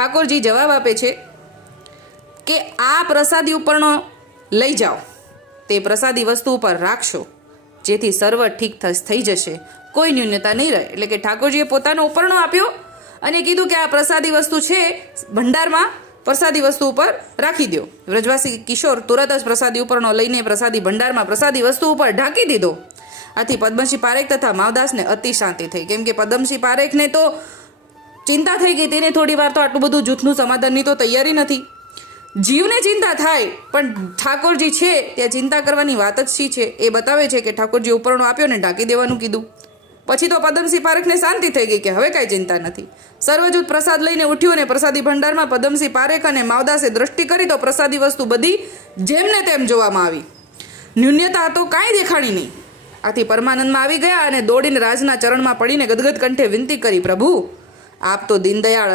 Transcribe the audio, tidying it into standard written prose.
ઠાકોરજી જવાબ આપે છે કે આ પ્રસાદી ઉપરનો લઈ જાઓ, તે પ્રસાદી વસ્તુ ઉપર રાખશો, જેથી સર્વ ઠીક થઈ જશે, કોઈ ન્યૂનતા નહીં રહે. એટલે કે ઠાકોરજીએ પોતાનો ઉપરનો આપ્યો અને કીધું કે આ પ્રસાદી વસ્તુ છે ભંડારમાં પ્રસાદી વસ્તુ ઉપર રાખી દો. વ્રજવાસી કિશોર તુરત જ પ્રસાદી ઉપરનો લઈને પ્રસાદી ભંડારમાં પ્રસાદી વસ્તુ ઉપર ઢાંકી દીધો. આથી પદ્મસિંહ પારેખ તથા માવદાસને અતિ શાંતિ થઈ, કેમ કે પદ્મસિંહ પારેખને તો ચિંતા થઈ ગઈ. તેને થોડી વાર તો આટલું બધું જૂથનું સમાધાનની તો તૈયારી નથી. જીવને ચિંતા થાય, પણ ઠાકોરજી છે ત્યાં ચિંતા કરવાની વાત જ શી છે એ બતાવે છે કે ઠાકોરજી ઉપરનો આપ્યો ને ઢાંકી દેવાનું કીધું. પછી તો પદ્મસિંહ પારેખને શાંતિ થઈ ગઈ કે હવે કાંઈ ચિંતા નથી. સર્વજૂથ પ્રસાદ લઈને ઉઠ્યું અને પ્રસાદી ભંડારમાં પદ્મસિંહ પારેખ અને માવદાસે દ્રષ્ટિ કરી તો પ્રસાદી વસ્તુ બધી જેમને તેમ જોવામાં આવી. ન્યૂન્યતા તો કાંઈ દેખાણી નહીં. આથી પરમાનંદમાં આવી ગયા અને દોડીને રાજના ચરણમાં પડીને ગદગદ કંઠે વિનંતી કરી, પ્રભુ આપ તો દીનદયાળ